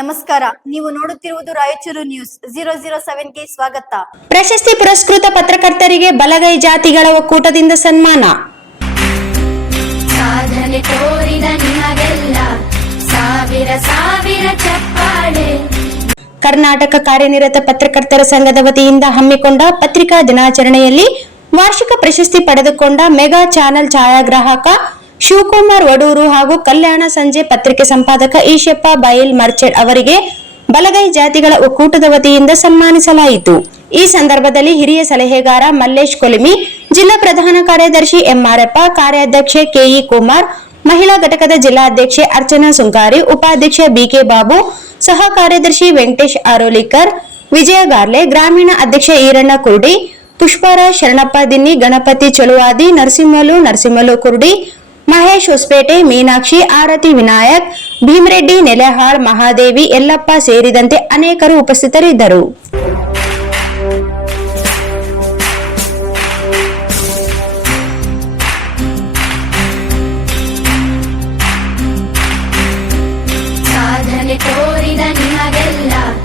ನಮಸ್ಕಾರ, ನೀವು ನೋಡುತ್ತಿರುವುದು ರಾಯಚೂರು ನ್ಯೂಸ್ 007ಗೆ ಸ್ವಾಗತ. ಪ್ರಶಸ್ತಿ ಪುರಸ್ಕೃತ ಪತ್ರಕರ್ತರಿಗೆ ಬಲಗೈ ಜಾತಿಗಳ ಒಕ್ಕೂಟದಿಂದ ಸನ್ಮಾನ. ಸಾಧನೆ ತೋರಿದ ನಿಮಗೆಲ್ಲ ಸಾವಿರ ಸಾವಿರ ಚಪ್ಪಾಳೆ. ಕರ್ನಾಟಕ ಕಾರ್ಯನಿರತ ಪತ್ರಕರ್ತರ ಸಂಘದ ವತಿಯಿಂದ ಹಮ್ಮಿಕೊಂಡ ಪತ್ರಿಕಾ ದಿನಾಚರಣೆಯಲ್ಲಿ ವಾರ್ಷಿಕ ಪ್ರಶಸ್ತಿ ಪಡೆದುಕೊಂಡ ಮೆಗಾ ಚಾನೆಲ್ ಛಾಯಾಗ್ರಾಹಕ ಶಿವಕುಮಾರ್ ವಡೂರು ಹಾಗೂ ಕಲ್ಯಾಣ ಸಂಜೆ ಪತ್ರಿಕೆ ಸಂಪಾದಕ ಈಶಪ್ಪ ಬೈಲ್ ಮರ್ಚೆಡ್ ಅವರಿಗೆ ಬಲಗೈ ಜಾತಿಗಳ ಒಕ್ಕೂಟದ ವತಿಯಿಂದ ಸನ್ಮಾನಿಸಲಾಯಿತು. ಈ ಸಂದರ್ಭದಲ್ಲಿ ಹಿರಿಯ ಸಲಹೆಗಾರ ಮಲ್ಲೇಶ್ ಕೊಲಿಮಿ, ಜಿಲ್ಲಾ ಪ್ರಧಾನ ಕಾರ್ಯದರ್ಶಿ ಎಂಆರಪ್ಪ, ಕಾರ್ಯಾಧ್ಯಕ್ಷೆ ಕೆಇ ಕುಮಾರ್, ಮಹಿಳಾ ಘಟಕದ ಜಿಲ್ಲಾಧ್ಯಕ್ಷೆ ಅರ್ಚನಾ ಸುಂಕಾರಿ, ಉಪಾಧ್ಯಕ್ಷ ಬಿಕೆ ಬಾಬು, ಸಹ ಕಾರ್ಯದರ್ಶಿ ವೆಂಕಟೇಶ್ ಆರೋಲಿಕರ್, ವಿಜಯ ಗಾರ್ಲೆ, ಗ್ರಾಮೀಣ ಅಧ್ಯಕ್ಷ ಈರಣ್ಣ ಕುರ್ಡಿ, ಪುಷ್ಪರಾಜ್ ಶರಣಪ್ಪ ದಿನ್ನಿ, ಗಣಪತಿ ಚಲುವಾದಿ, ನರಸಿಂಹಲು ಕುರ್ಡಿ, ಮಹೇಶ್ ಹೊಸಪೇಟೆ, ಮೀನಾಕ್ಷಿ, ಆರತಿ ವಿನಾಯಕ್, ಭೀಮರೆಡ್ಡಿ, ನೆಲೆಹಾಳ್, ಮಹಾದೇವಿ, ಯಲ್ಲಪ್ಪ ಸೇರಿದಂತೆ ಅನೇಕರು ಉಪಸ್ಥಿತರಿದ್ದರು. ಸಾಧನೆ ತೋರಿದ